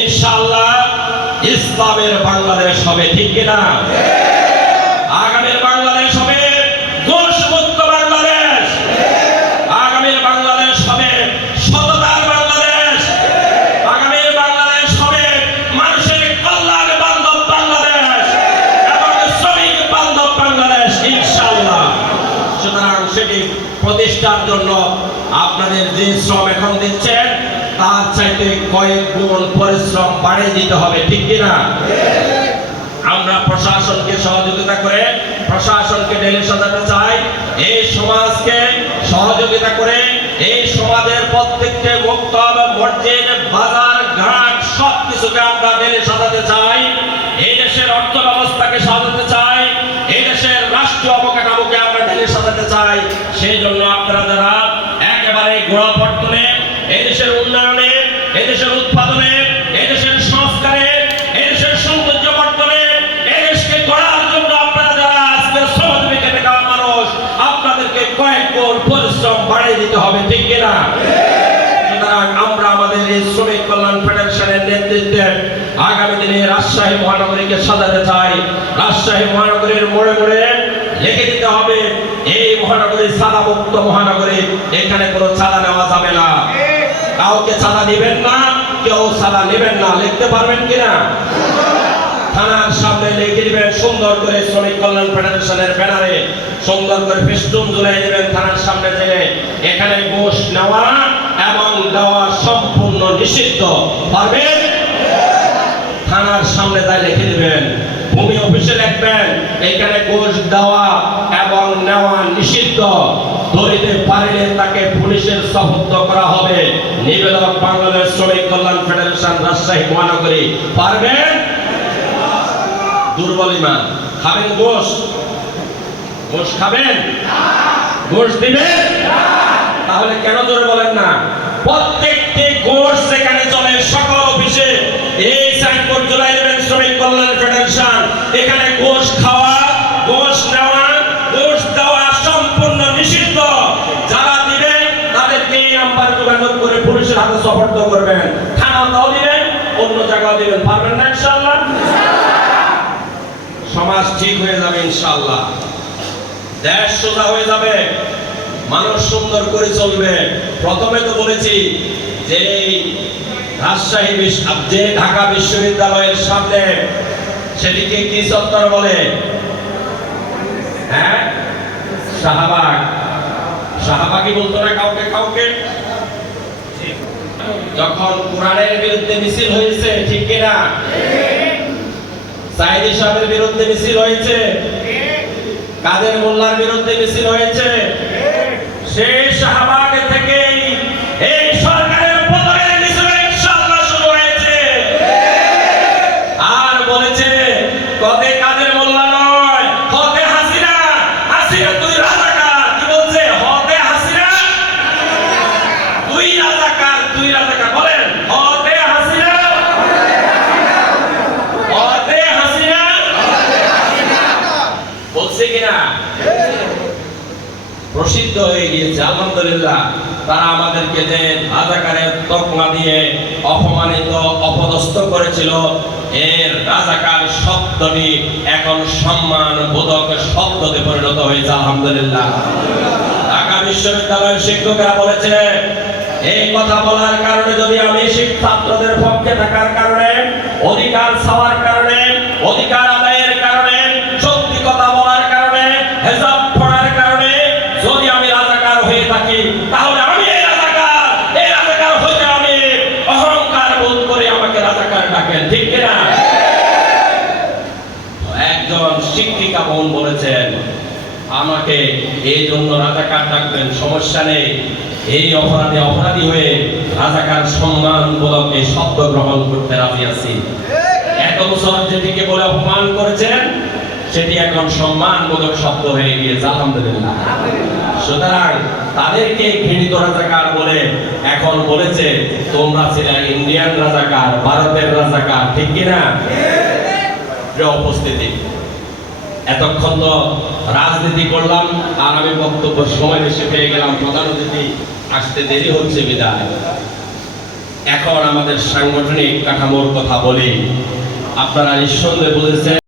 ইনশাআল্লাহ ইসলামের বাংলাদেশ হবে, ঠিক কিনা? আগামীর বাংলাদেশ হবে দোষমুক্ত বাংলাদেশ, আগামীর বাংলাদেশ হবে সততার বাংলাদেশ, আগামীর বাংলাদেশ হবে মানুষের কল্যাণ বান্ধব বাংলাদেশ এবং শ্রমিক বান্ধব বাংলাদেশ ইনশাআল্লাহ। সুতরাং সেটি প্রতিষ্ঠার জন্য আপনাদের যে শ্রম এখন দিচ্ছেন তার চাইতে কয়েক গুণ পরিশ্রম বাড়িয়ে দিতে হবে, ঠিক কিনা? আমরা প্রশাসনকে সহযোগিতা করে প্রশাসনকে ঢেলে সাজাতে চাই, এই সমাজকে সহযোগিতা করে এই সমাজের প্রত্যেকটি মক্তব, মসজিদ, বাজার, ঘাট সবকিছুকে আমরা ঢেলে সাজাতে চাই, এই দেশের অর্থ ব্যবস্থাকে সাজাতে চাই, এই দেশের রাষ্ট্রীয় অবকাঠামোকে আমরা ঢেলে সাজাতে চাই। সেই জন্য আপনারা যারা একেবারে গোড়াপত্তনে এই দেশের উন্নয়নে, এই দেশের উৎপাদনে, এই দেশের সংস্কারে, এই দেশের সৌন্দর্য বর্ধনে, এই দেশকে গড়ার জন্য আপনারা যারা আজকে শ্রমজীবীকে দেখাওয়া মানুষ, আপনাদেরকে কয়েক গুণ পরিশ্রম বাড়িয়ে দিতে হবে, ঠিক কিনা? সুতরাং আমরা আমাদের এই শ্রমিক কল্যাণ ফেডারেশনের নেতৃত্বে আগামী দিনে রাজশাহী মহানগরীকে সাজাতে চাই। রাজশাহী মহানগরীর মোড়ে মোড়ে লিখে দিতে হবে এই মহানগরী চাঁদা মুক্ত মহানগরী, এখানে কোনো চাঁদা নেওয়া যাবে না, কাউকে চাঁদা দিবেন না, কেউ চাঁদা নেবেন না। লিখতে পারবেন কিনা? থানার সামনে লিখে দিবেন সুন্দর করে, শ্রমিক কল্যাণ ফেডারেশনের ব্যানারে সুন্দর করে ফেস্টুন ঝুলিয়ে দিবেন থানার সামনে থেকে, এখানে ঘুষ নেওয়া এবং দেওয়া সম্পূর্ণ নিষিদ্ধ। পারবেন? থানার সামনে তাই লিখে দিবেন, ভূমি অফিসে লিখবেন এখানে ঘুষ দেওয়া এবং নেওয়া নিষিদ্ধ, ধরিতে পারলে তাকে পুলিশের সুপুর্দ করা হবে। নিবেদক বাংলাদেশ শ্রমিক কল্যাণ ফেডারেশন রাজশাহী মহানগরী। পারবেন? দুর্বল ইমান। খাবেন ঘুষ? ঘুষ খাবেন? ঘুষ দিবেন? তাহলে কেন জোরে বলেন না? প্রত্যেকটি ঘুষ যেখানে চলে সকল অফিসে এই সাইনবোর্ড ঝুলাই দেবেন শ্রমিক কল্যাণ ফেডারেশন, এখানে ঘুষ খাওয়া, ঘুষ নেওয়া, ঘুষ দেওয়া সম্পূর্ণ নিষিদ্ধ। যারা দিবেন তাদেরকে এই নাম্বার যোগাযোগ করে পুলিশের হাতে সুপুর্দ করবেন, থানাতেও দিবেন, অন্য জায়গাও দিবেন। পারবেন না ইনশাআল্লাহ? সমাজ ঠিক হয়ে যাবে ইনশাআল্লাহ, দেশ সোজা হয়ে যাবে, মানুষ সুন্দর করে চলবে। প্রথমে তো বলেছি যে রাজশাহী যে ঢাকা বিশ্ববিদ্যালয়ের সামনে সেটিকে কি চত্বর বলে? হ্যাঁ, শাহবাগ। শাহবাগই বলতো না কাউকে কাউকে? যখন কোরআনের বিরুদ্ধে মিছিল হয়েছে, ঠিক কিনা? সাইদি সাহেবের বিরুদ্ধে মিছিল হয়েছে, কাদের মোল্লার বিরুদ্ধে মিছিল হয়েছে, সেই শাহবাগ থেকে এই সরকারের পতনের মিছিল ইনশাআল্লাহ শুরু হয়েছে। আর বলেছে কবে কাদের মোল্লা নয়, হতে হাসিনা। হাসিনা তুই রাজাকার। কি বলছে? হতে হাসিনা তুই রাজাকার, তুই রাজাকার। বলেন হতে হাসিনা, হতে হাসিনা বলছে কিনা? প্রসিদ্ধ হয়ে গিয়েছে আলহামদুলিল্লাহ। তারা আমাদেরকে যে রাজাকারের তকমা দিয়ে অপমানিত, অপদস্থ করেছিল, এর রাজাকার শব্দটি এখন সম্মান বোধক শব্দতে পরিণত হয়েছে আলহামদুলিল্লাহ। ঢাকা বিশ্ববিদ্যালয়ের শিক্ষকেরা বলেছে এই কথা বলার কারণে, যদি আমি ছাত্রদের পক্ষে থাকার কারণে, অধিকার চাওয়ার কারণে, অধিকার আদায়ের কারণে, সত্যি কথা বলার কারণে, হেজাব পড়ার কারণে যদি আমি রাজাকার হয়ে থাকি, তাহলে আমি এই রাজাকার হইতে আমি অহংকার বোধ করে আমাকে রাজাকার ডাকেন, ঠিক কিনা? একজন শিক্ষিকা বোন বলেছেন আমাকে এই জন্য রাজাকার ডাকবেন, সমস্যা নেই, এই অপরাধী হয়ে রাজাকার সম্মান বোধক এই শব্দ গ্রহণ করতে রাজি আছি। এত বছর যেটিকে বলে অপমান করেছেন সেটি এখন সম্মান বোধক শব্দ হয়ে গিয়েছে আলহামদুলিল্লাহ। সুতরাং তাদেরকে ঘৃণিত রাজাকার বলে এখন বলেছে তোমরা ছিলে ইন্ডিয়ান রাজাকার, ভারতের রাজাকার, ঠিক কিনা? উপস্থিতি, এতক্ষণ তো রাজনীতি করলাম আর আমি বক্তব্য সময় বেশি পেয়ে গেলাম, প্রধান অতিথি আসতে দেরি হচ্ছে বিদায়। এখন আমাদের সাংগঠনিক কাঠামোর কথা বলি। আপনারা নিঃসন্দেহে বুঝেছেন